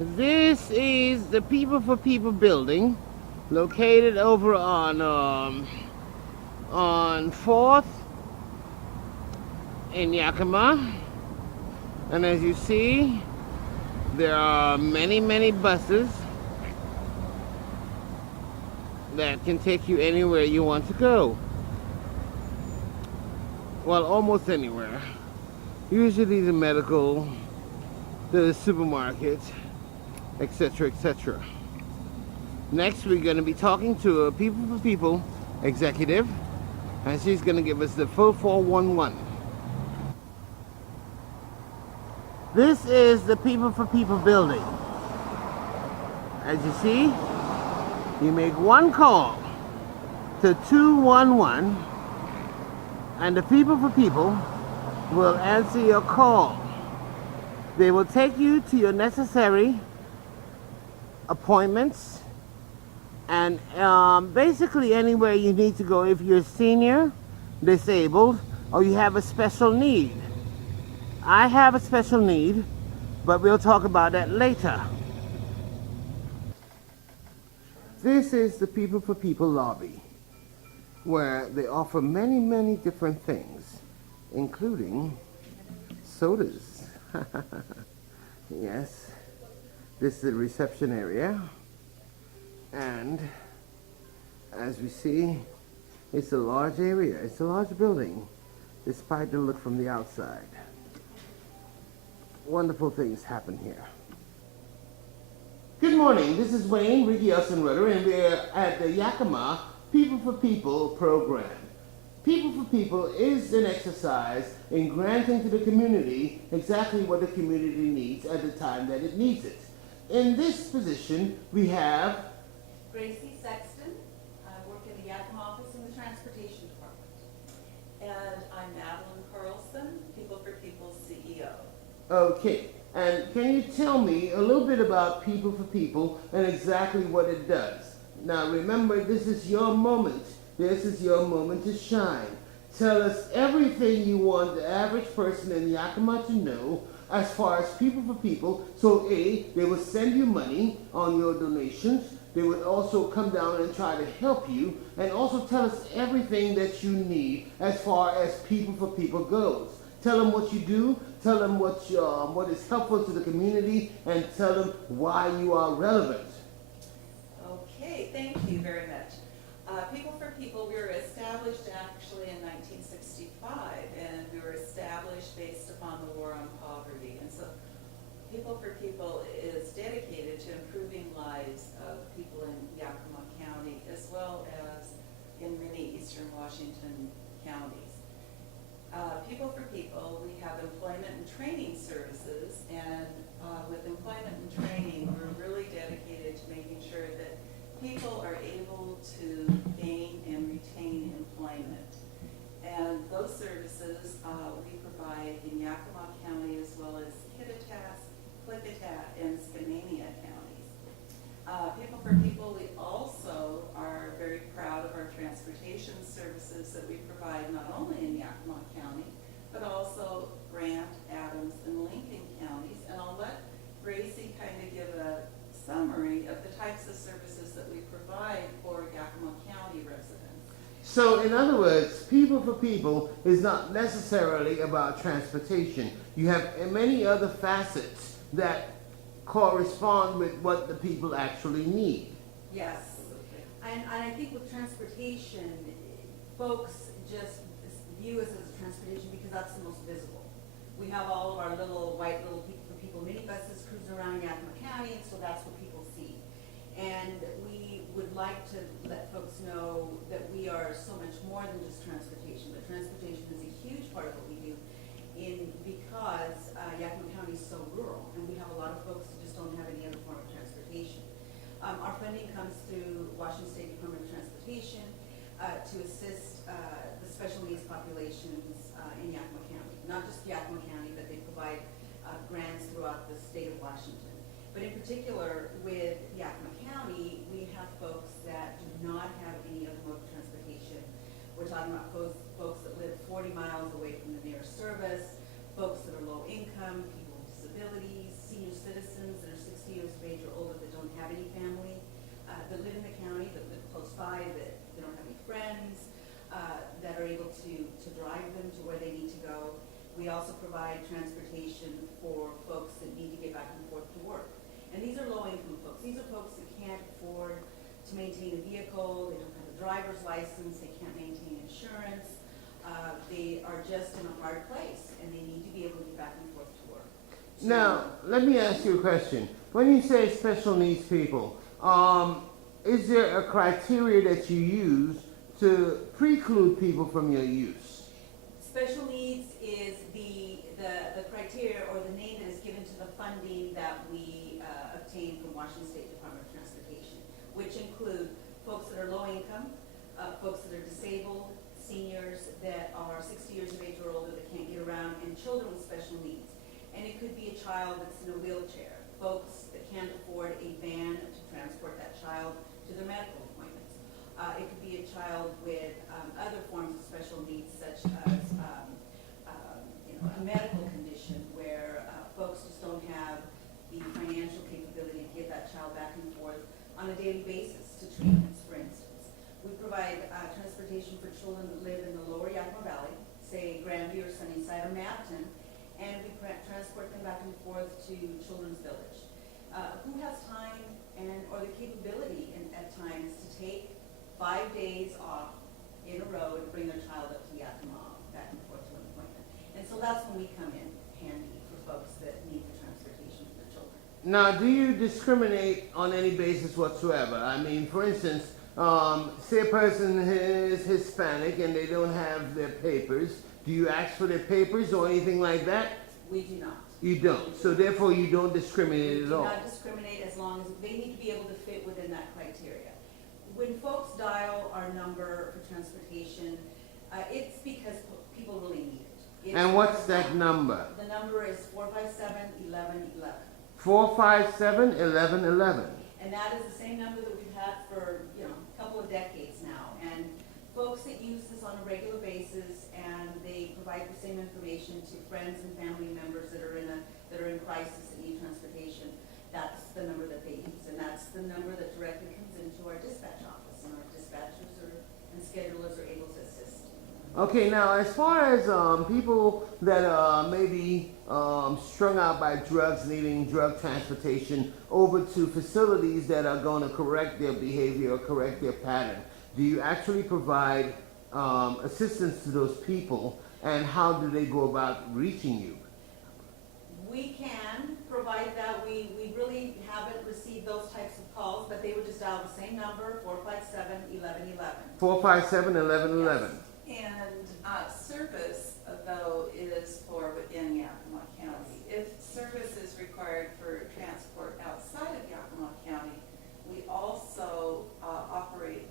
This is the People for People building, located over on 4th in Yakima. And as you see, there are many buses that can take you anywhere you want to go. Well, almost anywhere. Usually the medical, the supermarket, etc., etc. Next, we're going to be talking to a People for People executive, and she's going to give us the full 411. This is the People for People building. As you see, you make one call to 211, and the People for People will answer your call. They will take you to your necessary appointments and basically anywhere you need to go if you're senior, disabled, or you have a special need. I have a special need, but we'll talk about that later. This is the People for People lobby, where they offer many different things, including sodas. Yes, this is the reception area, and as we see, it's a large area. It's a large building, despite the look from the outside. Wonderful things happen here. Good morning, this is Wayne Ricky Elson-Rutter, and we're at the Yakima People for People program. People for People is an exercise in granting to the community exactly what the community needs at the time that it needs it. In this position, we have Gracie Sexton. I work in the Yakima office in the transportation department. And I'm Madeline Carlson, People for People CEO. Okay, and can you tell me a little bit about People for People and exactly what it does? Now remember, this is your moment. This is your moment to shine. Tell us everything you want the average person in Yakima to know as far as People for People. So A, they will send you money on your donations. They would also come down and try to help you, and also tell us everything that you need as far as People for People goes. Tell them what you do, tell them what is helpful to the community, and tell them why you are relevant. Okay, thank you very much. People for People, we were established actually in 1965, and we were established based upon the war on poverty. And so People for People is dedicated to improving lives of people in Yakima County, as well as in many eastern Washington counties. People for People, we have employment and training services, and with employment and training, we're really dedicated to making sure that people are able to gain and retain employment. And those services we provide in Yakima County as well as Kittitas, Klickitat, and Skamania counties. People for People, we also are very proud of our transportation services that we provide not only in Yakima County, but also Grant, Adams, and Lincoln counties. And I'll let Gracie kind of give a summary of the types of services that we provide for Yakima County residents. So in other words, People for People is not necessarily about transportation. You have many other facets that correspond with what the people actually need. Yes, and I think with transportation, folks just view us as transportation because that's the most visible. We have all of our little white little people minibuses cruising around Yakima County, and so that's what people see. And we would like to let folks know that we are so much more than just transportation, but transportation is a huge part of what we do because Yakima County is so rural, and we have a lot of folks who just don't have any other form of transportation. Our funding comes through Washington State Department of Transportation to assist the special needs populations in Yakima County. Not just Yakima County, but they provide grants throughout the state of Washington. But in particular, with Yakima County, we have folks that do not have any other mode of transportation. We're talking about folks that live 40 miles away from the nearest service, folks that are low income, people with disabilities, senior citizens that are 60 years these are low-income folks. These are folks that can't afford to maintain a vehicle, they don't have a driver's license, they can't maintain insurance. They are just in a hard place, and they need to be able to get back and forth to work. So- Now, let me ask you a question. When you say special needs people, is there a criteria that you use to preclude people from your use? Special needs is the criteria or the name that is given to the funding that we obtain from Washington State Department of Transportation, which include folks that are low income, folks that are disabled, seniors that are 60 years of age or older that can't get around, and children with special needs. And it could be a child that's in a wheelchair, folks that can't afford a van to transport that child to their medical appointments. It could be a child with other forms of special needs, such as a medical condition where folks just don't have the financial capability to get that child back and forth on a daily basis to treatments, for instance. We provide transportation for children that live in the lower Yakima Valley, say Grandview or Sunnyside or Mapton, and we transport them back and forth to Children's Village. Who has time or the capability at times to take 5 days off in a row and bring their child up to Yakima back and forth to an appointment? And so that's when we come in handy for folks that need the transportation for their children. Now, do you discriminate on any basis whatsoever? I mean, for instance, say a person is Hispanic and they don't have their papers. Do you ask for their papers or anything like that? We do not. You don't. So therefore, you don't discriminate We at do all. not discriminate as long as they need to be able to fit within that criteria. When folks dial our number for transportation, it's because people really need it. And what's that number? The number is 457-1111. 457-1111. And that is the same number that we've had for, a couple of decades now. And folks that use this on a regular basis, and they provide the same information to friends and family members that are in crisis and need transportation. That's the number that they use, and that's the number that directly comes into our dispatch office, and our dispatchers and schedulers are able to assist. Okay, now as far as people that are maybe strung out by drugs, needing drug transportation over to facilities that are going to correct their behavior or correct their pattern, do you actually provide assistance to those people, and how do they go about reaching you? We can provide that. We really haven't received those types of calls, but they would just dial the same number, 457-1111. 457-1111. And service, though, is for within Yakima County. If service is required for transport outside of Yakima County, we also operate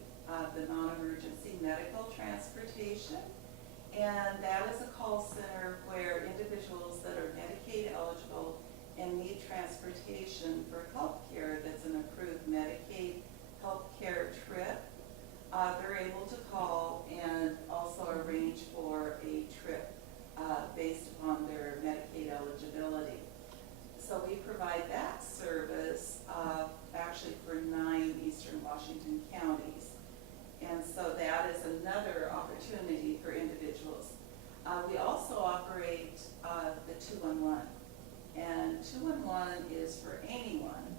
the non-emergency medical transportation. And that is a call center where individuals that are Medicaid eligible and need transportation for health care that's an approved Medicaid health care trip, they're able to call and also arrange for a trip based upon their Medicaid eligibility. So we provide that service actually for 9 eastern Washington counties. And so that is another opportunity for individuals. We also operate the 211. And 211 is for anyone.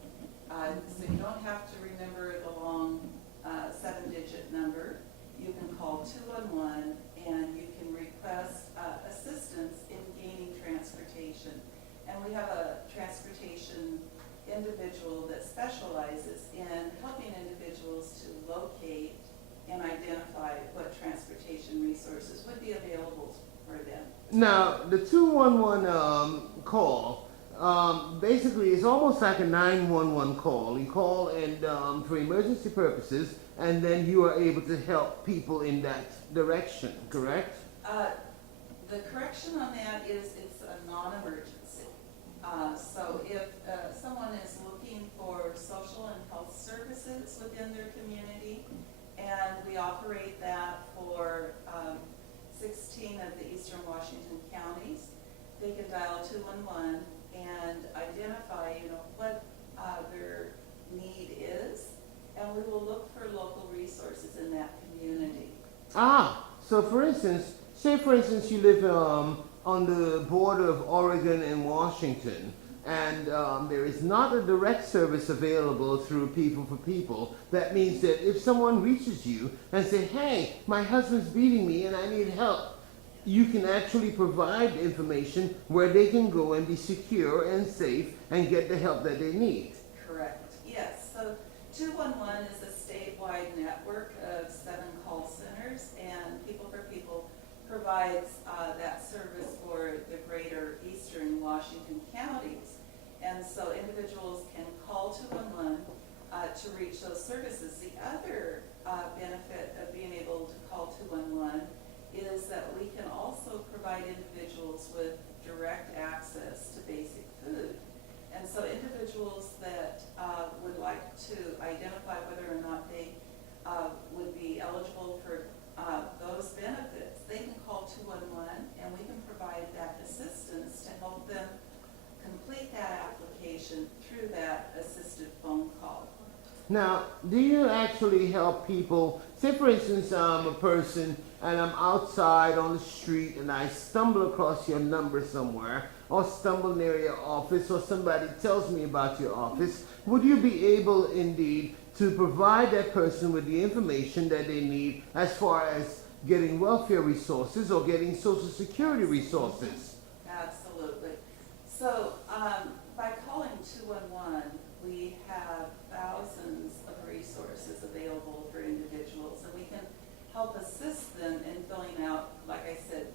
So you don't have to remember the long 7-digit number. You can call 211 and you can request assistance in gaining transportation. And we have a transportation individual that specializes in helping individuals to locate and identify what transportation resources would be available for them. Now, the 211 call, basically it's almost like a 911 call. You call and for emergency purposes, and then you are able to help people in that direction, correct? The correction on that is it's a non-emergency. So if someone is looking for social and health services within their community, and we operate that for 16 of the eastern Washington counties, they can dial 211 and identify, what their need is, and we will look for local resources in that community. So for instance, say for instance you live on the border of Oregon and Washington, and there is not a direct service available through People for People. That means that if someone reaches you and say, hey, my husband's beating me and I need help, you can actually provide information where they can go and be secure and safe and get the help that they need. Correct, yes. So 211 is a statewide network of 7 call centers, and People for People provides that service for the greater eastern Washington counties. And so individuals can call 211 to reach those services. The other benefit of being able to call 211 is that we can also provide individuals with direct access to basic food. And so individuals that would like to identify whether or not they would be eligible for those benefits, they can call 211 and we can provide that assistance to help them complete that application through that assisted phone call. Now, do you actually help people? Say, for instance, I'm a person and I'm outside on the street and I stumble across your number somewhere, or stumble near your office, or somebody tells me about your office. Would you be able indeed to provide that person with the information that they need as far as getting welfare resources or getting Social Security resources? Absolutely. So by calling 211, we have thousands of resources available for individuals, and we can help assist them in filling out, like I said,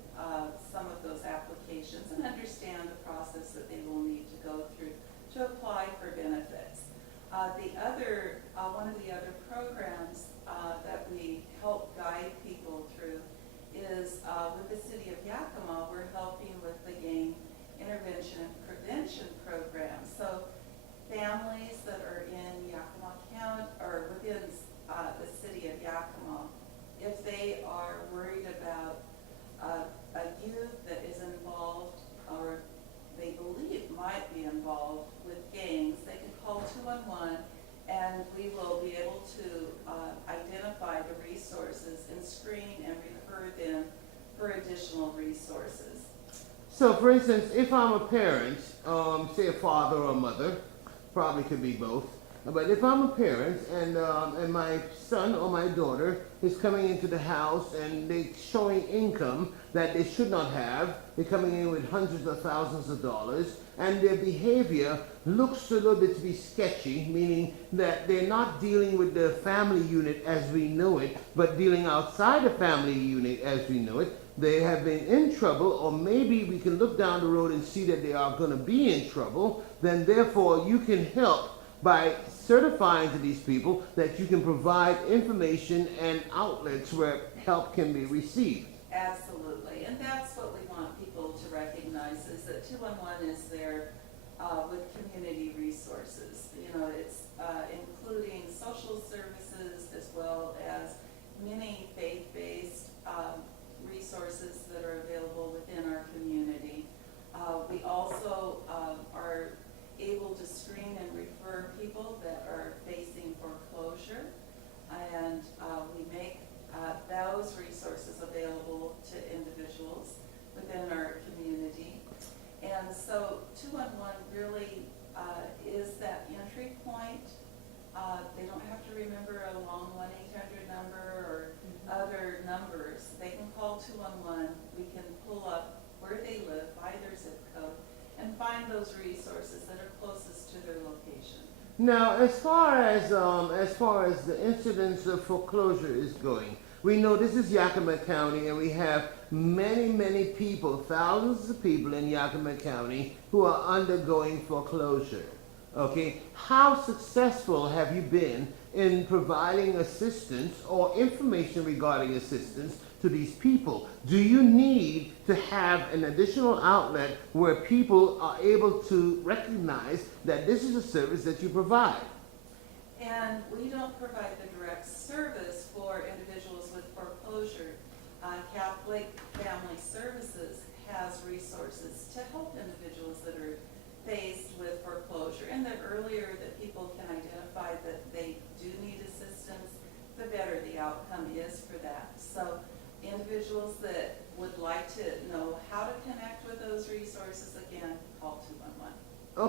some of those applications and understand the process that they will need to go through to apply for benefits. One of the other programs that we help guide people through is with the city of Yakima. We're helping with the gang intervention and prevention program. So families that are in Yakima County or within the city of Yakima, if they are worried about a youth that is involved or they believe might be involved with gangs, they can call 211 and we will be able to identify the resources and screen and refer them for additional resources. So, for instance, if I'm a parent, say a father or a mother, probably could be both, but if I'm a parent and my son or my daughter is coming into the house and they're showing income that they should not have, they're coming in with hundreds of thousands of dollars, and their behavior looks a little bit to be sketchy, meaning that they're not dealing with the family unit as we know it, but dealing outside the family unit as we know it. They have been in trouble, or maybe we can look down the road and see that they are going to be in trouble, then therefore you can help by certifying to these people that you can provide information and outlets where help can be received. Absolutely, and that's what we want people to recognize, is that 211 is there with community resources. You know, it's including social services as well as many faith-based resources that are available within our community. We also are able to screen and refer people that are facing foreclosure, and we make those resources available to individuals within our community. And so 211 really is that entry point. They don't have to remember a long 1-800 number or other numbers. They can call 211. We can pull up where they live by their zip code and find those resources that are closest to their location. Now, as far as the incidence of foreclosure is going, we know this is Yakima County, and we have many people, thousands of people in Yakima County who are undergoing foreclosure. Okay, how successful have you been in providing assistance or information regarding assistance to these people? Do you need to have an additional outlet where people are able to recognize that this is a service that you provide? And we don't provide the direct service for individuals with foreclosure. Catholic Family Services has resources to help individuals that are faced with foreclosure. And the earlier that people can identify that they do need assistance, the better the outcome is for that. So individuals that would like to know how to connect with those resources, again, call 211.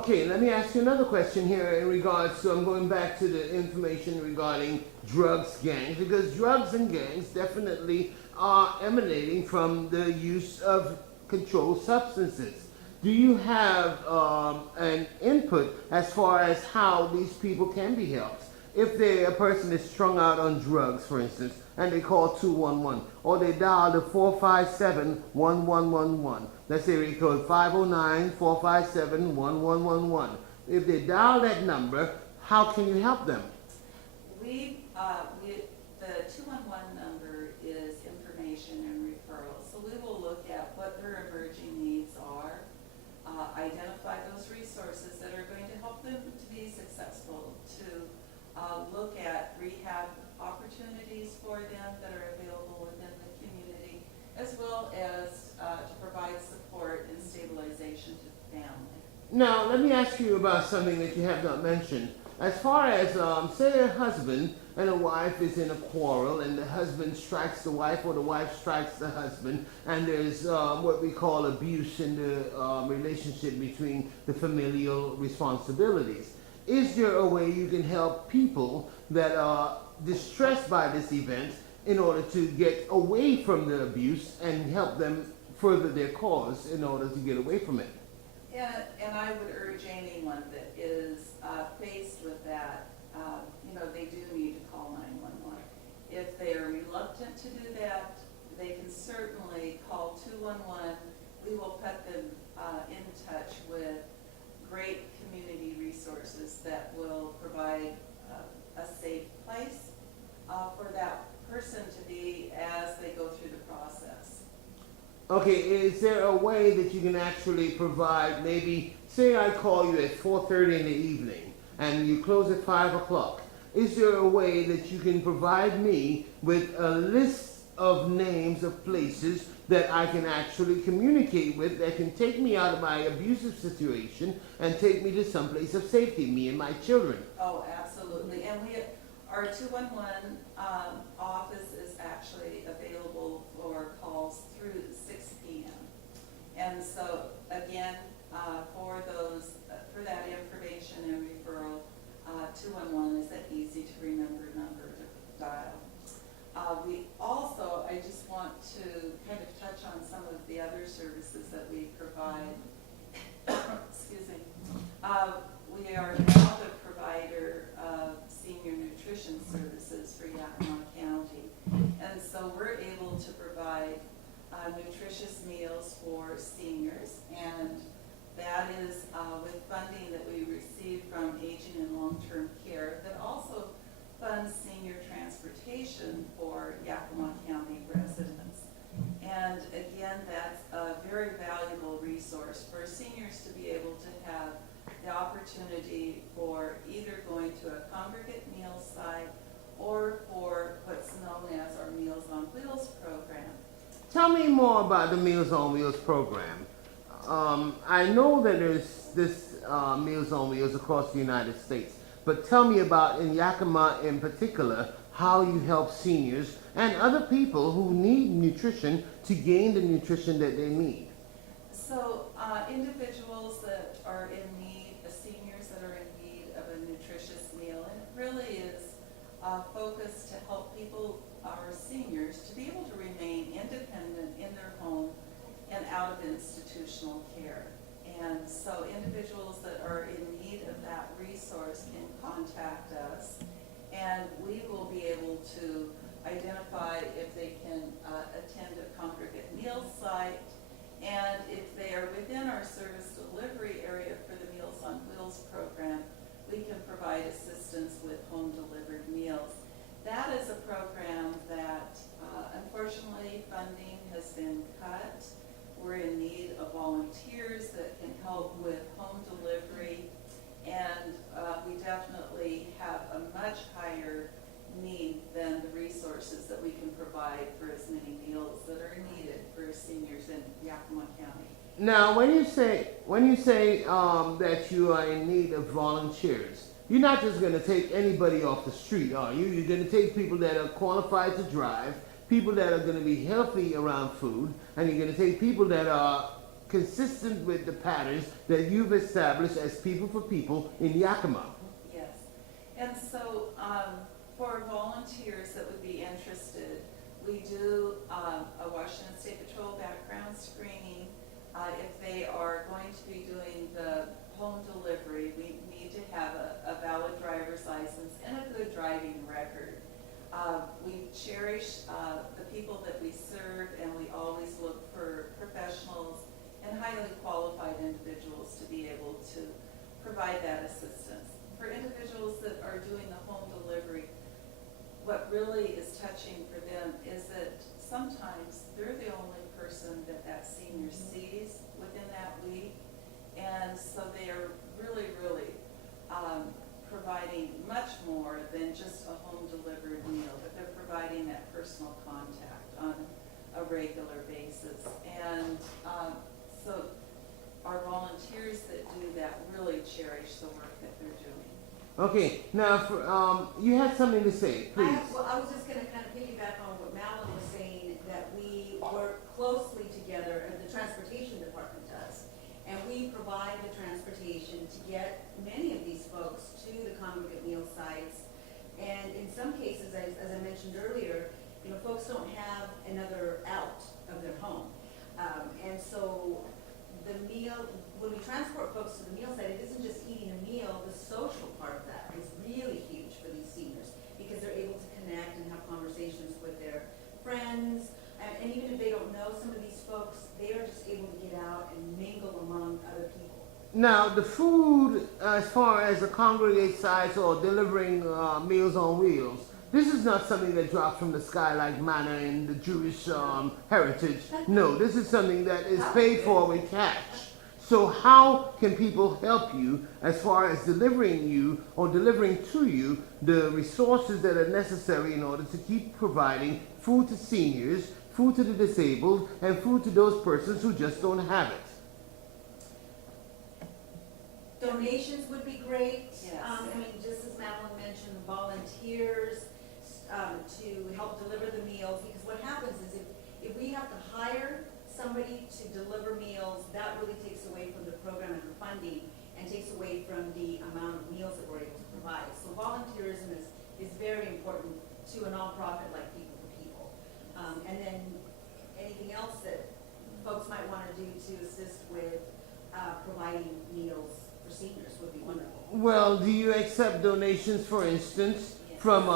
Okay, let me ask you another question here in regards to, I'm going back to the information regarding drugs, gangs, because drugs and gangs definitely are emanating from the use of controlled substances. Do you have an input as far as how these people can be helped? If a person is strung out on drugs, for instance, and they call 211, or they dial the 457-1111. Let's say we code 509-457-1111. If they dial that number, how can you help them? The 211 number is information and referrals. So we will look at what their emerging needs are, identify those resources that are going to help them to be successful, to look at rehab opportunities for them that are available within the community, as well as to provide support and stabilization to the family. Now, let me ask you about something that you have not mentioned. As far as, say a husband and a wife is in a quarrel, and the husband strikes the wife or the wife strikes the husband, and there's what we call abuse in the relationship between the familial responsibilities. Is there a way you can help people that are distressed by this event in order to get away from the abuse and help them further their cause in order to get away from it? And I would urge anyone that is faced with that, they do need to call 911. If they are reluctant to do that, they can certainly call 211. We will put them in touch with great community resources that will provide a safe place for that person to be as they go through the process. Okay, is there a way that you can actually provide, maybe, say I call you at 4:30 in the evening and you close at 5 o'clock. Is there a way that you can provide me with a list of names of places that I can actually communicate with that can take me out of my abusive situation and take me to some place of safety, me and my children? Oh, absolutely. And our 211 office is actually available for calls through 6 p.m. And so, again, for that information and referral, 211 is an easy to remember number to dial. I just want to kind of touch on some of the other services that we provide. Excuse me. We are now the provider of senior nutrition services for Yakima County. And so we're able to provide nutritious meals for seniors, and that is with funding that we receive from Aging and Long-Term Care that also funds senior transportation for Yakima County residents. And again, that's a very valuable resource for seniors to be able to have the opportunity for either going to a congregate meal site or for what's known as our Meals on Wheels program. Tell me more about the Meals on Wheels program. I know that there's this Meals on Wheels across the United States, but tell me about, in Yakima in particular, how you help seniors and other people who need nutrition to gain the nutrition that they need. So individuals that are in need, seniors that are in need of a nutritious meal, and it really is focused to help people, our seniors, to be able to remain independent in their home and out of institutional care. And so individuals that are in need of that resource can contact us, and we will be able to identify if they can attend a congregate meal site, and if they are within our service delivery area for the Meals on Wheels program, we can provide assistance with home delivered meals. That is a program that unfortunately funding has been cut. We're in need of volunteers that can help with home delivery, and we definitely have a much higher need than the resources that we can provide for as many meals that are needed for seniors in Yakima County. Now, when you say that you are in need of volunteers, you're not just going to take anybody off the street, are you? You're going to take people that are qualified to drive, people that are going to be healthy around food, and you're going to take people that are consistent with the patterns that you've established as People for People in Yakima. Yes. And so, for volunteers that would be interested, we do a Washington State Patrol background screening. If they are going to be doing the home delivery, we need to have a valid driver's license and a good driving record. We cherish the people that we serve, and we always look for professionals and highly qualified individuals to be able to provide that assistance. For individuals that are doing the home delivery, what really is touching for them is that sometimes they're the only person that that senior sees within that week. And so they are really, really providing much more than just a home delivered meal, but they're providing that personal contact on a regular basis. And so our volunteers that do that really cherish the work that they're doing. Okay, now you had something to say, please. I was just gonna kind of piggyback on what Madeline was saying, that we work closely together, and the transportation department does. And we provide the transportation to get many of these folks to the congregate meal sites. And in some cases, as I mentioned earlier, folks don't have another out of their home. And so the meal, when we transport folks to the meal site, it isn't just eating a meal. The social part of that is really huge for these seniors, because they're able to connect and have conversations with their friends. And even if they don't know some of these folks, they are just able to get out and mingle among other people. Now, the food, as far as the congregate sites or delivering Meals on Wheels, this is not something that drops from the sky like manna in the Jewish heritage. No, this is something that is paid for with cash. So how can people help you as far as delivering you or delivering to you the resources that are necessary in order to keep providing food to seniors, food to the disabled, and food to those persons who just don't have it? Donations would be great. Yes. Just as Madeline mentioned, volunteers to help deliver the meals, because what happens is if we have to hire somebody to deliver meals, that really takes away from the program and the funding, and takes away from the amount of meals that we're able to provide. So volunteerism is very important to a nonprofit like People for People. And then anything else that folks might want to do to assist with providing meals for seniors would be wonderful. Well, do you accept donations, for instance, from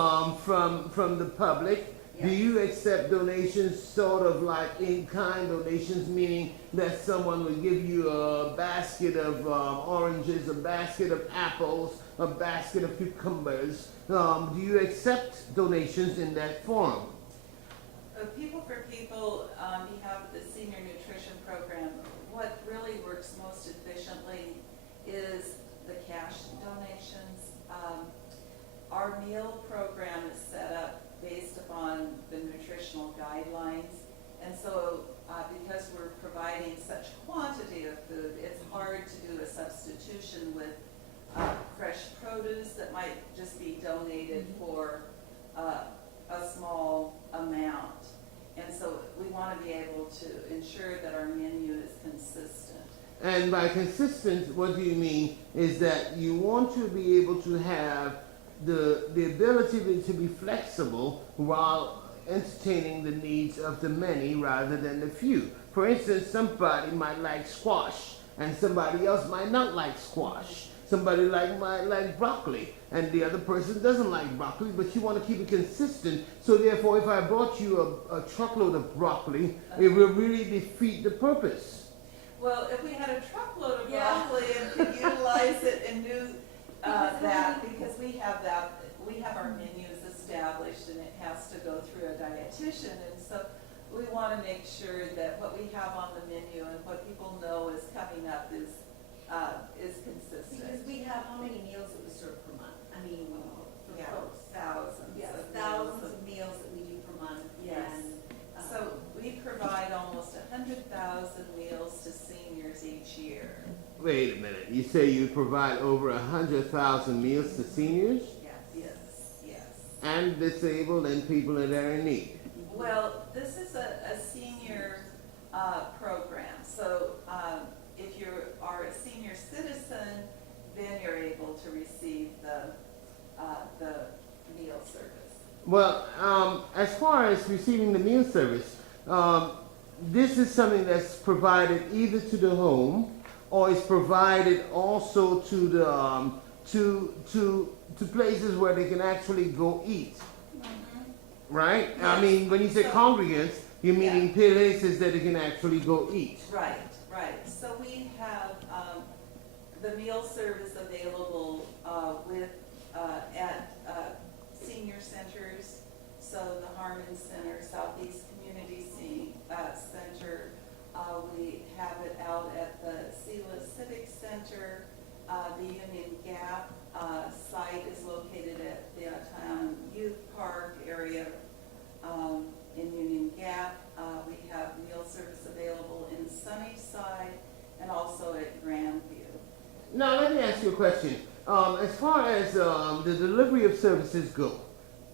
the public? Do you accept donations sort of like in-kind donations, meaning that someone would give you a basket of oranges, a basket of apples, a basket of cucumbers? Do you accept donations in that form? People for People, we have the senior nutrition program. What really works most efficiently is the cash donations. Our meal program is set up based upon the nutritional guidelines, and so because we're providing such quantity of food, it's hard to do a substitution with fresh produce that might just be donated for a small amount. And so we want to be able to ensure that our menu is consistent. And by consistent, what do you mean is that you want to be able to have the ability to be flexible while entertaining the needs of the many rather than the few. For instance, somebody might like squash and somebody else might not like squash. Somebody might like broccoli and the other person doesn't like broccoli, but you want to keep it consistent. So therefore, if I brought you a truckload of broccoli, it will really defeat the purpose. Well, if we had a truckload of broccoli and could utilize it and knew that, because we have our menus established and it has to go through a dietitian, and so we want to make sure that what we have on the menu and what people know is coming up is consistent. Because we have how many meals that we serve per month? For folks. Thousands. Yes, of thousands meals. of meals that we do per month. Yes. And, So we provide almost 100,000 meals to seniors each year. Wait a minute. You say you provide over 100,000 meals to seniors Yes. and disabled and people that are in need? Well, this is a senior program, so if you are a senior citizen, then you're able to receive the meal service. Well, as far as receiving the meal service, this is something that's provided either to the home or is provided also to the to places where they can actually go eat, right? I Yes. mean, when you say So- congregants, you're meaning places that they can actually go eat. Right, right. So we have the meal service available at senior centers. So the Harmon Center, Southeast Community Center. We have it out at the Sela Civic Center. The Union Gap site is located at the Youth Park area in Union Gap. We have meal service available in Sunnyside and also at Grandview. Now, let me ask you a question. As far as the delivery of services go,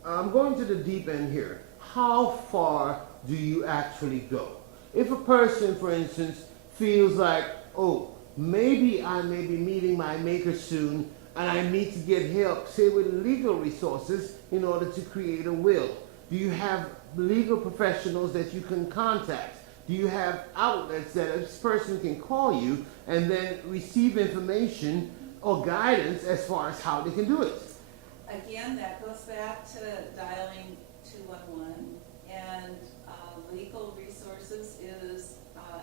I'm going to the deep end here. How far do you actually go? If a person, for instance, feels like, oh, maybe I may be meeting my maker soon and I need to get help, say with legal resources, in order to create a will, do you have legal professionals that you can contact? Do you have outlets that this person can call you and then receive information or guidance as far as how they can do it? Again, that goes back to dialing 211, and legal resources is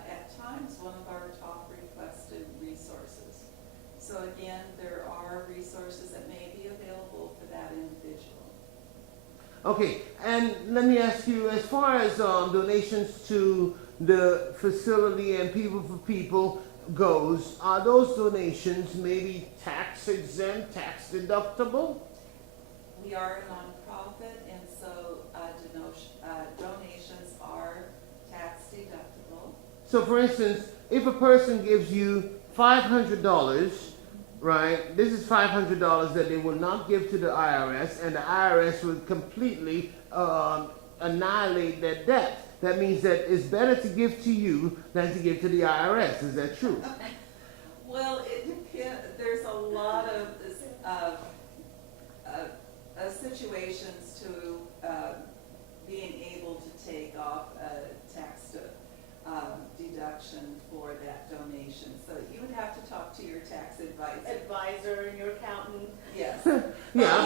at times one of our top requested resources. So again, there are resources that may be available for that individual. Okay, and let me ask you, as far as donations to the facility and People for People goes, are those donations maybe tax exempt, tax deductible? We are a nonprofit, and so donations are tax deductible. So for instance, if a person gives you $500, right, this is $500 that they will not give to the IRS, and the IRS will completely annihilate that debt. That means that it's better to give to you than to give to the IRS. Is that true? Well, it depends. There's a lot of situations to being able to take off a tax deduction for that donation. So you would have to talk to your tax Advisor and your accountant. Yes. Yeah,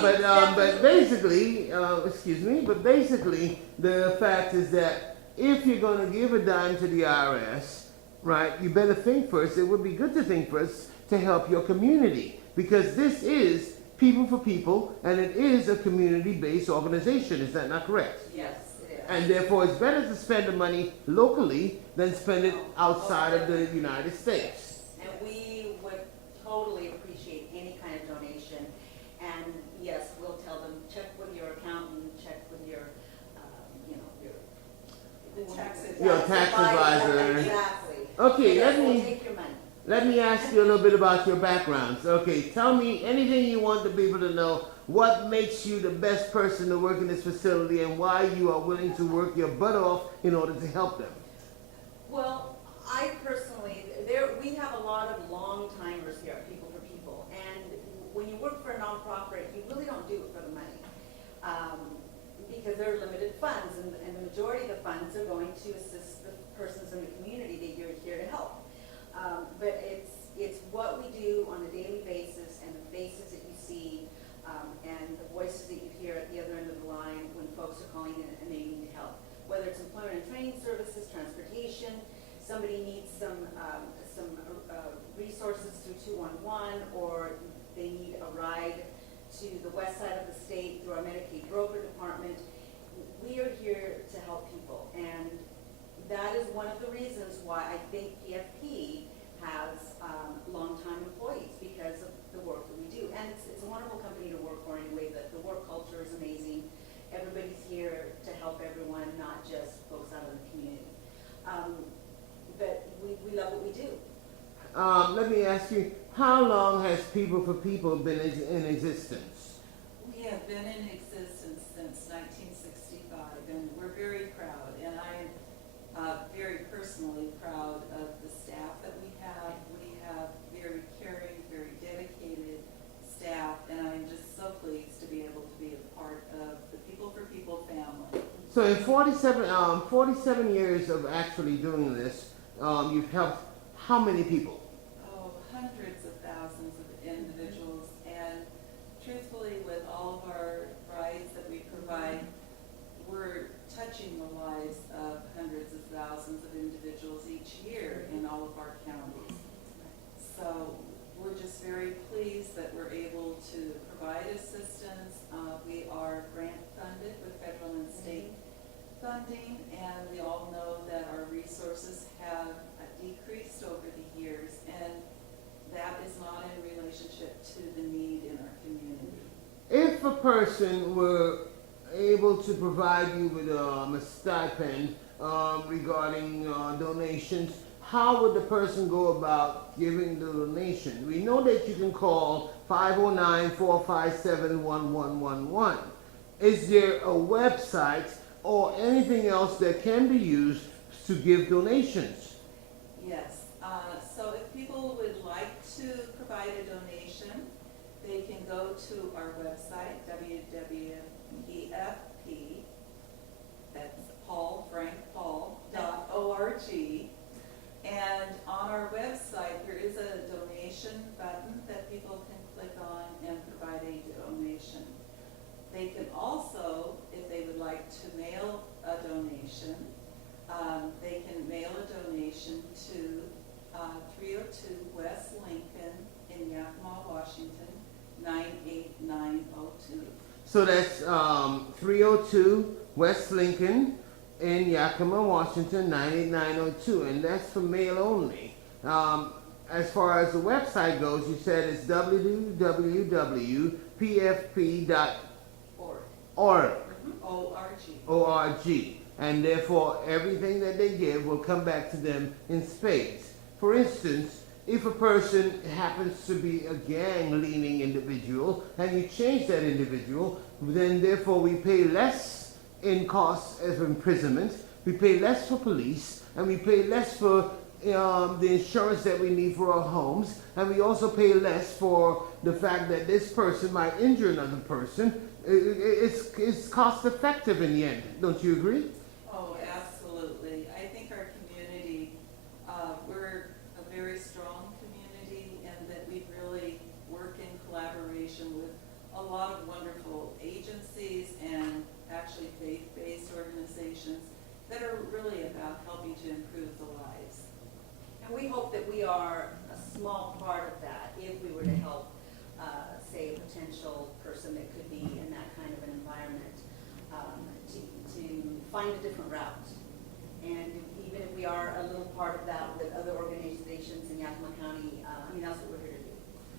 but basically, but basically, the fact is that if you're going to give a dime to the IRS, right, you better think first. It would be good to think first to help your community, because this is People for People, and it is a community-based organization. Is that not correct? Yes, it is. And therefore, it's better to spend the money locally than spend it outside of the United States. And we would totally appreciate any kind of donation. And yes, we'll tell them, check with your accountant, check with your, The tax Your tax advisor. Exactly. Okay, Yes, we'll let take your money. me ask you a little bit about your backgrounds. Okay, tell me anything you want the people to know. What makes you the best person to work in this facility, and why you are willing to work your butt off in order to help them? Well, I personally, we have a lot of long-timers here at People for People, and when you work for a nonprofit, you really don't do it for the money, because there are limited funds, and the majority of the funds are going to assist the persons in the community that you're here to help. But it's what we do on a daily basis, and the faces that you see, and the voices that you hear at the other end of the line when folks are calling in and they need help. Whether it's employment and training services, transportation, somebody needs some resources through 211, or they need a ride to the west side of the state through our Medicaid broker department. We are here to help people, and that is one of the reasons why I think PFP has long-time employees, because of the work that we do. And it's a wonderful company to work for anyway. The work culture is amazing. Everybody's here to help everyone, not just folks out in the community. But we love what we do. Let me ask you, how long has People for People been in existence? We have been in existence since 1965, and we're very proud, and I'm very personally proud of the staff that we So in 47 years of actually doing this, you've helped how many people? Oh, hundreds of thousands of individuals, and truthfully, with all of our rides that we provide, we're touching the lives of hundreds of thousands of individuals each year in all of our counties. So we're just very pleased that we're able to provide assistance. We are grant funded with federal and state funding, and we all know that our resources have decreased over the years, and that is not in relationship to the need in our community. If a person were able to provide you with a stipend regarding donations, how would the person go about giving the donation? We know that you can call 509-457-1111. Is there a website or anything else that can be used to give donations? Yes, so if people would like to provide a donation, they can go to our website, www.pfp, that's paulfrankpaul.org, and on our website there is a donation button that people can click on and provide a donation. They can also, if they would like to mail a donation, they can mail a donation to 302 West Lincoln in Yakima, Washington, 98902. So that's 302 West Lincoln in Yakima, Washington, 98902, and that's for mail only. As far as the website goes, you said it's www.pfp.org. O-R-G. And therefore, everything that they give will come back to them in spades. For instance, if a person happens to be a gang-leaning individual and you change that individual, then therefore we pay less in costs of imprisonment, we pay less for police, and we pay less for the insurance that we need for our homes, and we also pay less for the fact that this person might injure another person. It's cost effective in the end. Don't you agree? Oh, absolutely. I think our community, we're a very strong community, and that we really work in collaboration with a lot of wonderful agencies and actually faith-based organizations that are really about helping to improve the lives. And we hope that we are a small part of that if we were to help, say, a potential person that could be in that kind of an environment, to find a different route. And even if we are a little part of that with other organizations in Yakima County, that's what we're here to do.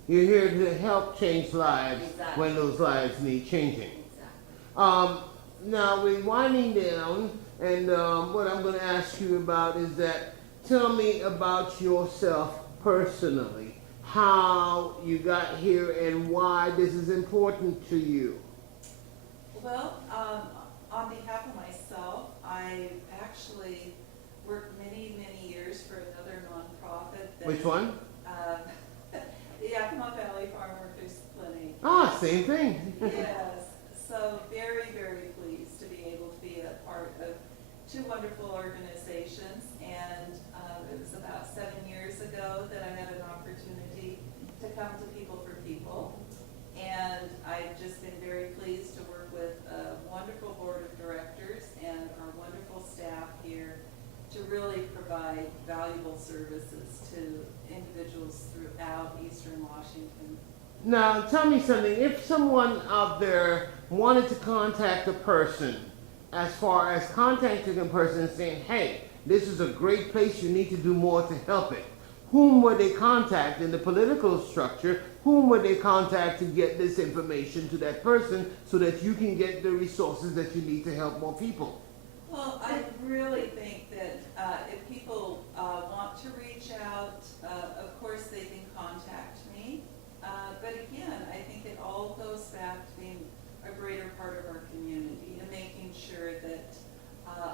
You're here to help change lives Exactly. when those lives need changing. Exactly. Now we're winding down, and what I'm going to ask you about is that tell me about yourself personally, how you got here and why this is important to you. Well, on behalf of myself, I actually worked many, many years for another nonprofit. Which one? The Yakima Valley Farm Workers Clinic. Ah, same thing. Yes, so very, very pleased to be able to be a part of two wonderful organizations, and it was about 7 years ago that I had an opportunity to come to People for People, and I've just been very pleased to work with a wonderful board of directors and our wonderful staff here to really provide valuable services to individuals throughout Eastern Washington. Now tell me something. If someone out there wanted to contact a person, as far as contacting a person and saying, hey, this is a great place, you need to do more to help it, whom would they contact in the political structure? Whom would they contact to get this information to that person so that you can get the resources that you need to help more people? Well, I really think that if people want to reach out, of course they can contact me. But again, I think it all goes back to being a greater part of our community and making sure that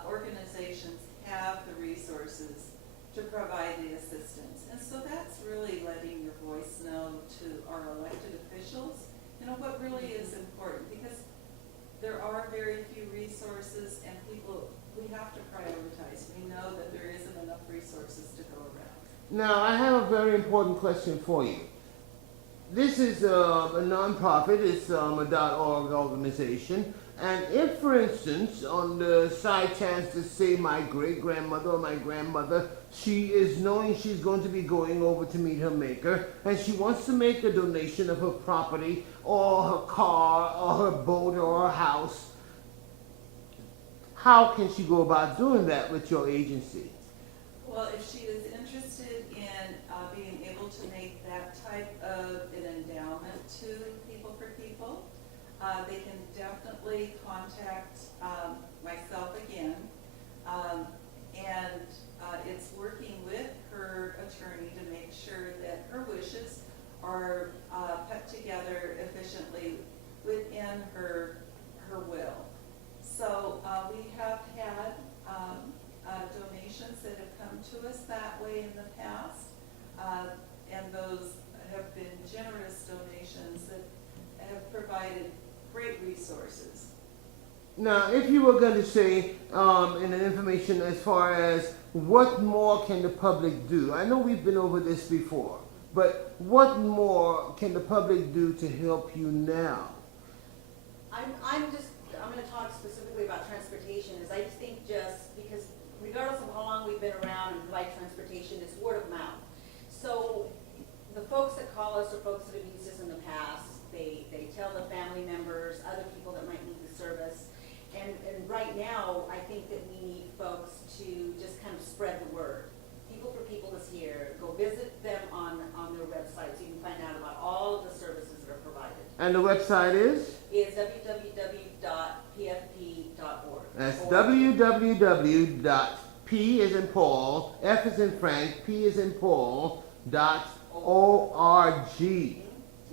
organizations have the resources to provide the assistance. And so that's really letting your voice know to our elected officials, what really is important, because there are very few resources and people have to prioritize. We know that there isn't enough resources to go around. Now, I have a very important question for you. This is a nonprofit, it's a .org organization, and if, for instance, on the side chance to say my great-grandmother or my grandmother, she is knowing she's going to be going over to meet her maker, and she wants to make a donation of her property, or her car, or her boat, or her house, how can she go about doing that with your agency? Well, if she is interested in being able to make that type of an endowment to People for People, they can definitely contact myself again. And it's working with her attorney to make sure that her wishes are put together efficiently within her will. So we have had donations that have come to us that way in the past, and those have been generous donations that have provided great resources. Now, if you were going to say in an information as far as what more can the public do, I know we've been over this before, but what more can the public do to help you now? I'm going to talk specifically about transportation, is I just think just because regardless of how long we've been around and provide transportation, it's word of mouth. So the folks that call us are folks that have used us in the past. They tell the family members, other people that might need the service. And right now, I think that we need folks to just kind of spread the word. People for People is here. Go visit them on their website so you can find out about all of the services that are provided. And the website is? It's www.pfp.org. That's www.p as in Paul, F as in Frank, P as in Paul, .org. Yes.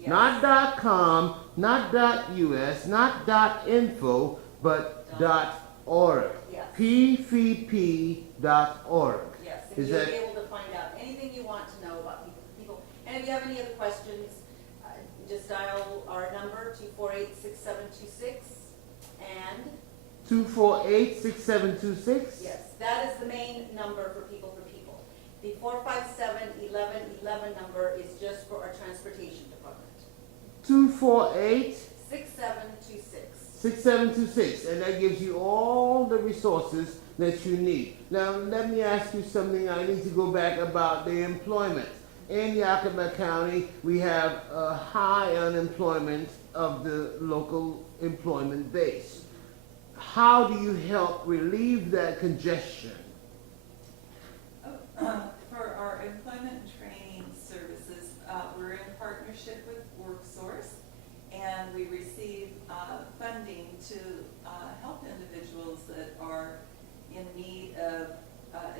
Not .com, not .us, not .info, but .org. Yes. pvp.org. Yes, and Is you'll that be able to find out anything you want to know about People for People. And if you have any other questions, just dial our number, 248-6726, and 248-6726? yes, that is the main number for People for People. The 457-1111 number is just for our transportation department. 248 6726. 6726, and that gives you all the resources that you need. Now, let me ask you something. I need to go back about the employment. In Yakima County, we have a high unemployment of the local employment base. How do you help relieve that congestion? For our employment and training services, we're in partnership with WorkSource, and we receive funding to help individuals that are in need of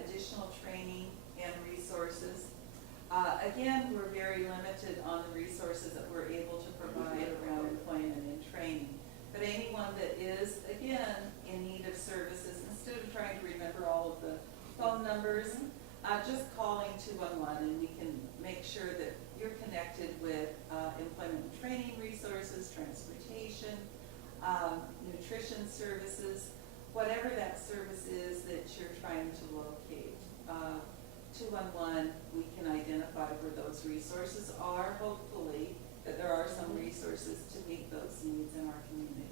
additional training and resources. Again, we're very limited on the resources that we're able to provide around employment and training. But anyone that is, again, in need of services, instead of trying to remember all of the phone numbers, just calling 211, and we can make sure that you're connected with employment and training resources, transportation, nutrition services, whatever that service is that you're trying to locate. 211, we can identify where those resources are, hopefully, that there are some resources to meet those needs in our community.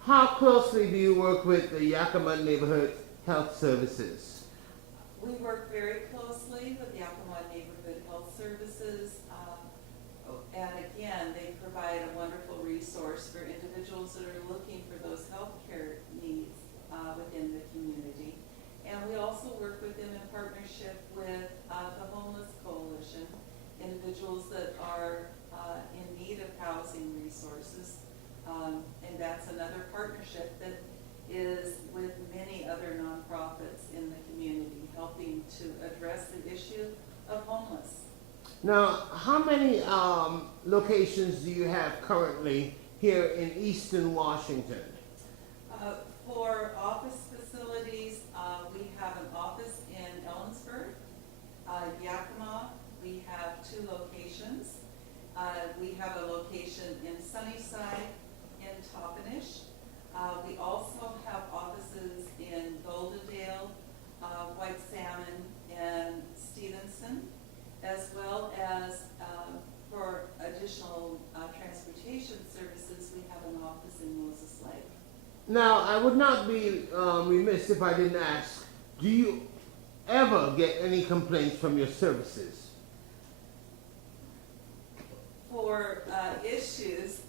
How closely do you work with the Yakima Neighborhood Health Services? We work very closely with Yakima Neighborhood Health Services, and again, they provide a wonderful resource for individuals that are looking for those health care needs within the community. And we also work with them in partnership with the Homeless Coalition, individuals that are in need of housing resources. And that's another partnership that is with many other nonprofits in the community, helping to address the issue of homeless. Now, how many locations do you have currently here in Eastern Washington? For office facilities, we have an office in Ellensburg, Yakima. We have 2 locations. We have a location in Sunnyside, in Toppenish. We also have offices in Goldendale Now, I would not be remiss if I didn't ask, do you ever get any complaints from your services? For issues,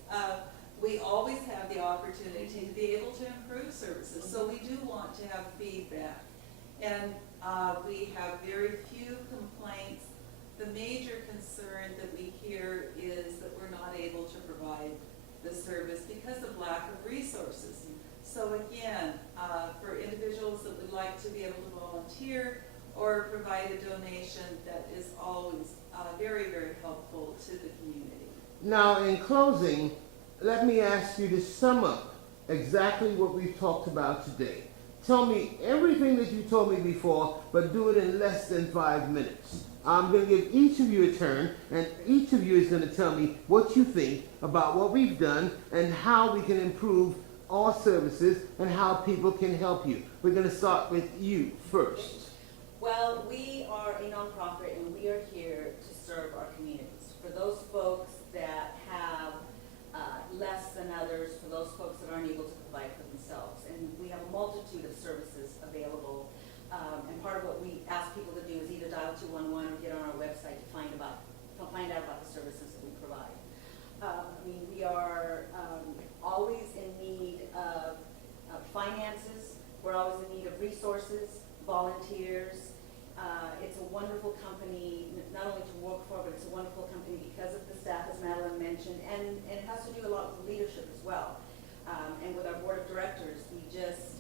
we always have the opportunity to be able to improve services, so we do want to have feedback. And we have very few complaints. The major concern that we hear is that we're not able to provide the service because of lack of resources. So again, for individuals that would like to be able to volunteer or provide a donation, that is always very, very helpful to the community. Now, in closing, let me ask you to sum up exactly what we've talked about today. Tell me everything that you told me before, but do it in less than 5 minutes. I'm going to give each of you a turn, and each of you is going to tell me what you think about what we've done and how we can improve our services and how people can help you. We're going to start with you first. Well, we are a nonprofit and we are here to serve our communities. For those folks that have less than others, for those folks that aren't able to provide for themselves. And we have a multitude of services available. And part of what we ask people to do is either dial 211 or get on our website to find out about the services that we provide. We are always in need of finances. We're always in need of resources, volunteers. It's a wonderful company, not only to work for, but it's a wonderful company because of the staff, as Madeline mentioned, and it has to do a lot with leadership as well. And with our board of directors, we just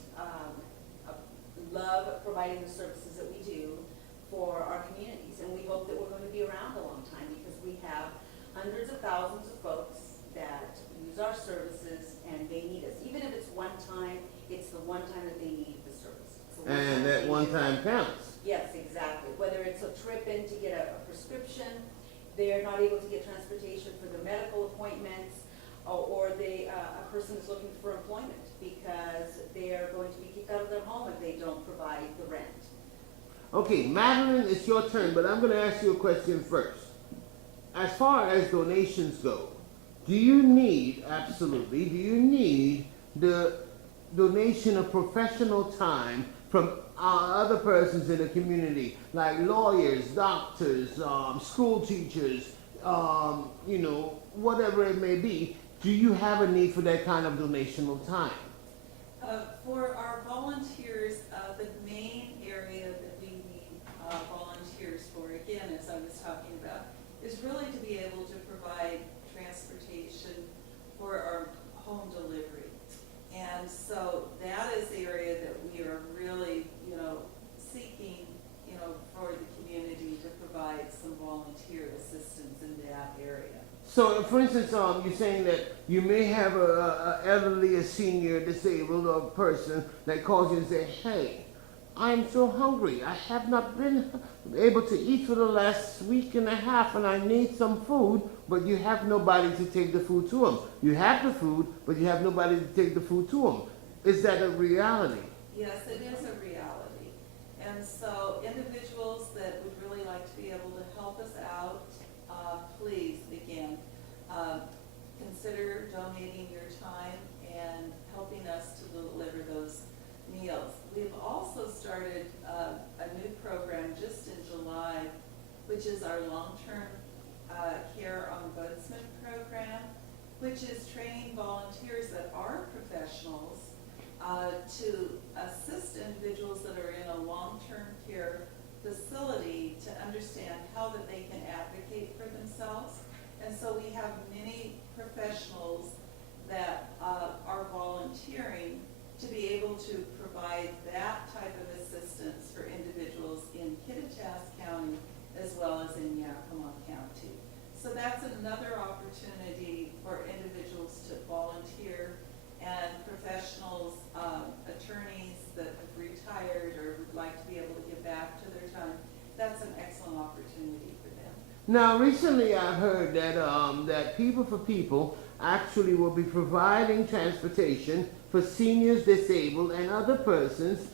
love providing the services that we do for our communities. And we hope that we're going to be around a long time because we have hundreds of thousands of folks that use our services and they need us. Even if it's one time, it's the one time that they need the service. And that one time counts. Yes, exactly. Whether it's a trip in to get a prescription, they're not able to get transportation for their medical appointments, or a person is looking for employment because they are going to be kicked out of their home if they don't provide the rent. Okay, Madeline, it's your turn, but I'm going to ask you a question first. As far as donations go, do you need the donation of professional time from other persons in the community, like lawyers, doctors, school teachers, whatever it may be? Do you have a need for that kind of donational time? For our volunteers, the main area that we need volunteers for, again, as I was talking about, is really to be able to provide transportation for our home delivery. And so that is the area that we are really, seeking, for the community to provide some volunteer assistance in that area. So, for instance, you're saying that you may have a elderly, a senior, disabled, or person that calls you and say, "Hey, I'm so hungry. I have not been able to eat for the last week and a half, and I need some food," but you have nobody to take the food to them. You have the food, but you have nobody to take the food to them. Is that a reality? Yes, it is a reality. And so individuals that would really like to be able to help us out, please, again, consider donating your time and helping us to deliver those meals. We've also started a new program just in July, which is our long-term care ombudsman program, which is training volunteers that are professionals to assist individuals that are in a long-term care facility to understand how that they can advocate for themselves. And so we have many professionals that are volunteering to be able to provide that type of assistance for individuals in Kittitas County as well as in Yakima County. So that's another opportunity for individuals to volunteer, and professionals, attorneys that have retired or would like to be able to give back to their time. That's an excellent opportunity for them. Now, recently I heard that that People for People actually will be providing transportation for seniors, disabled, and other persons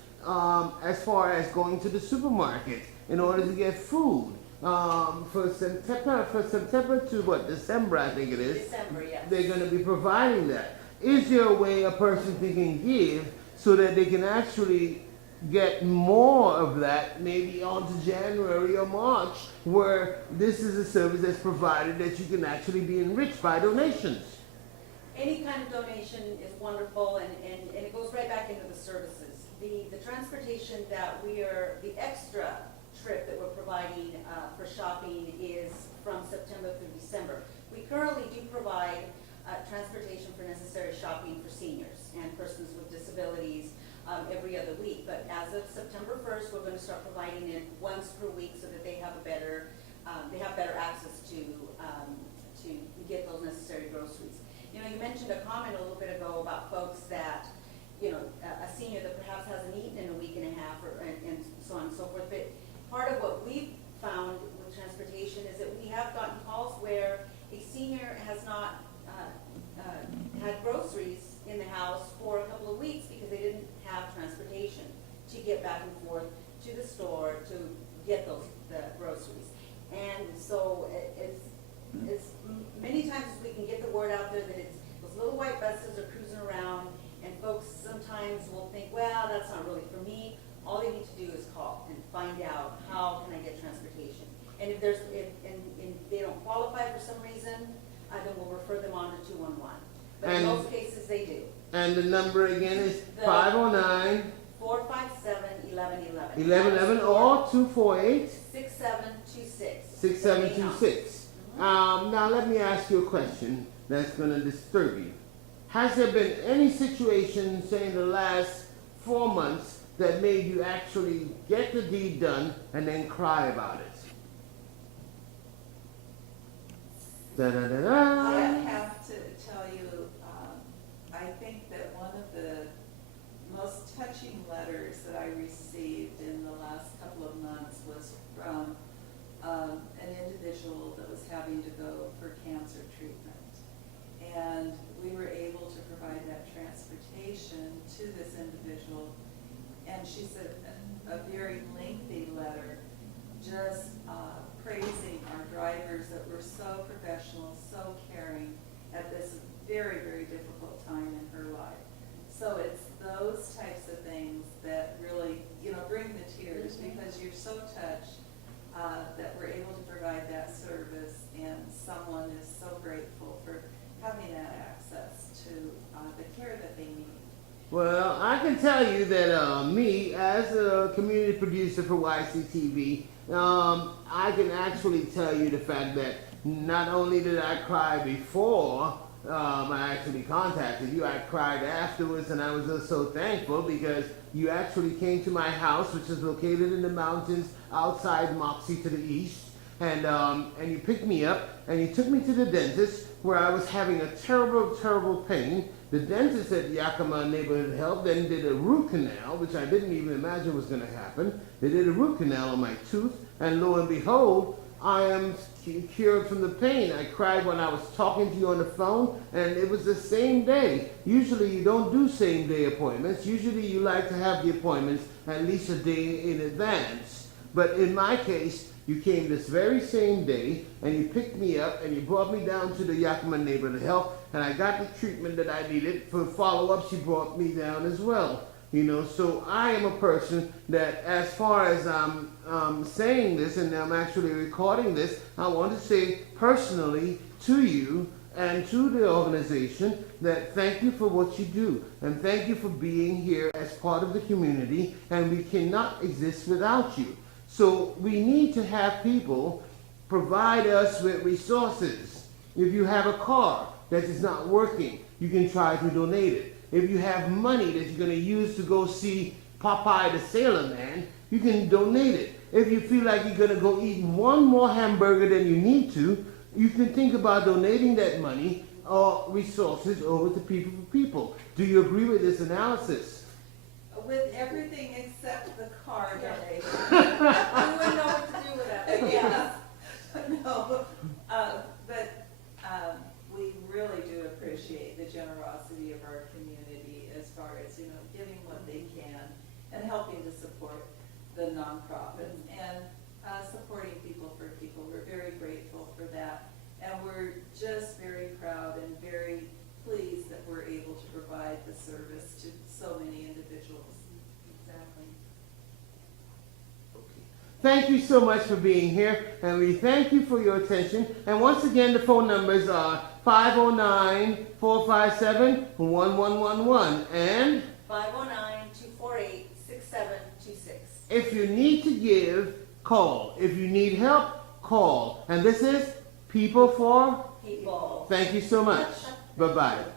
as far as going to the supermarket in order to get food. For September to December, I think it is. December, yes. They're going to be providing that. is there a way a person can give so that they can actually get more of that maybe onto January or March, where this is a service that's provided that you can actually be enriched by donations? Any kind of donation is wonderful, and it goes right back into the services. The transportation that the extra trip that we're providing for shopping is from September through December. We currently do provide transportation for necessary shopping for seniors and persons with disabilities every other week. But as of September 1st, we're going to start providing it once per week so that they have better access to get those necessary groceries. You know, you mentioned a comment a little bit ago about folks that, you know, a senior that perhaps hasn't eaten in a week and a half, and so on and so forth. But part of what we've found with transportation is that we have gotten calls where a senior has not had groceries in the house for a couple of weeks because they didn't have transportation to get back and forth to the store to get the groceries. And so it's many times we can get the word out there that it's those little white buses are cruising around, and folks sometimes will think, well, that's not really for me. All they need to do is call and find out, how can I get transportation? And if they don't qualify for some reason, then we'll refer them on to 211. But in most cases, they do. And the number again is The 509 457-1111. 1111 or 248 6726. 6726. Now let me ask you a question that's going to disturb you. Has there been any situation, say in the last 4 months, that made you actually get the deed done and then cry about it? Da da da da. I have to tell you, I think that one of the most touching letters that I received in the last couple of months was from an individual that was having to go for cancer treatment. And we were able to provide that transportation to this individual. And she said a very lengthy letter just praising our drivers that were so professional, so caring at this very, very difficult time in her life. So it's those types of things that really, you know, bring the tears, because you're so touched that we're able to provide that service, and someone is so grateful for having that access to the care that they need. Well, I can tell you that me, as a community producer for YCTV, I can actually tell you the fact that not only did I cry before I actually contacted you, I cried afterwards, and I was just so thankful because you actually came to my house, which is located in the mountains outside Moxie to the east, and you picked me up and you took me to the dentist where I was having a terrible, terrible pain. The dentist at Yakima Neighborhood Health then did a root canal, which I didn't even imagine was going to happen. They did a root canal on my tooth, and lo and behold, I am cured from the pain. I cried when I was talking to you on the phone, and it was the same day. Usually you don't do same day appointments. Usually you like to have the appointments at least a day in advance. But in my case, you came this very same day, and you picked me up, and you brought me down to the Yakima Neighborhood Health, and I got the treatment that I needed. For follow-ups, you brought me down as well. You know, so I am a person that, as far as I'm saying this, and I'm actually recording this, I want to say personally to you and to the organization that thank you for what you do, and thank you for being here as part of the community, and we cannot exist without you. So we need to have people provide us with resources. If you have a car that is not working, you can try to donate it. If you have money that you're going to use to go see Popeye the Sailor Man, you can donate it. If you feel like you're going to go eat one more hamburger than you need to, you can think about donating that money or resources over to People for People. Do you agree with this analysis? With everything except the car donation. We wouldn't know what to do with that. Yes. No, but we really do appreciate the generosity of our community as far as, you know, giving what they can and helping to support the nonprofits and supporting People for People. We're very grateful for that, and we're just very proud and very pleased that we're able provide the service to so many individuals. Exactly. Thank you so much for being here, and we thank you for your attention. And once again, the phone numbers are 509-457-1111. And 509-248-6726. if you need to give, call. If you need help, call. And this is People for... People. Thank you so much. Bye-bye.